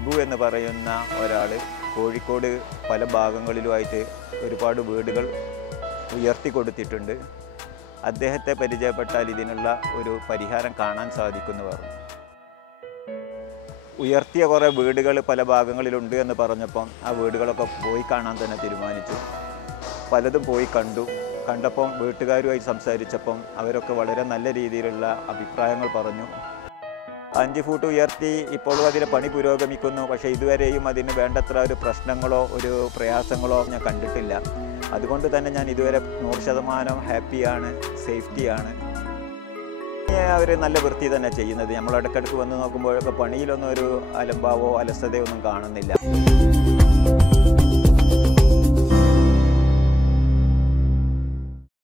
ഷിബു എന്ന് പറയുന്ന ഒരാൾ കോഴിക്കോട് പല ഭാഗങ്ങളിലുമായിട്ട് ഒരുപാട് വീടുകൾ ഉയർത്തി കൊടുത്തിട്ടുണ്ട്. അദ്ദേഹത്തെ പരിചയപ്പെട്ടാൽ ഇതിനുള്ള ഒരു പരിഹാരം കാണാൻ സാധിക്കുമെന്ന് പറഞ്ഞു. ഉയർത്തിയ കുറേ വീടുകൾ പല ഭാഗങ്ങളിലുണ്ട് എന്ന് പറഞ്ഞപ്പം ആ വീടുകളൊക്കെ പോയി കാണാൻ തന്നെ തീരുമാനിച്ചു. പലതും പോയി കണ്ടപ്പം വീട്ടുകാരുമായി സംസാരിച്ചപ്പം അവരൊക്കെ വളരെ നല്ല രീതിയിലുള്ള അഭിപ്രായങ്ങൾ പറഞ്ഞു. 5 ഫൂട്ട് ഉയർത്തി ഇപ്പോഴും അതിൻ്റെ പണി പുരോഗമിക്കുന്നു. പക്ഷേ ഇതുവരെയും അതിന് വേണ്ടത്ര ഒരു പ്രശ്നങ്ങളോ ഒരു പ്രയാസങ്ങളോ ഞാൻ കണ്ടിട്ടില്ല. അതുകൊണ്ട് തന്നെ ഞാൻ ഇതുവരെ 100% ഹാപ്പിയാണ്, സേഫ്റ്റിയാണ്. അവർ നല്ല വൃത്തി തന്നെ ചെയ്യുന്നത്. നമ്മൾ ഇടയ്ക്കിടയ്ക്ക് വന്ന് നോക്കുമ്പോഴൊക്കെ പണിയിലൊന്നും ഒരു അലംഭാവോ അലസതയോ ഒന്നും കാണുന്നില്ല.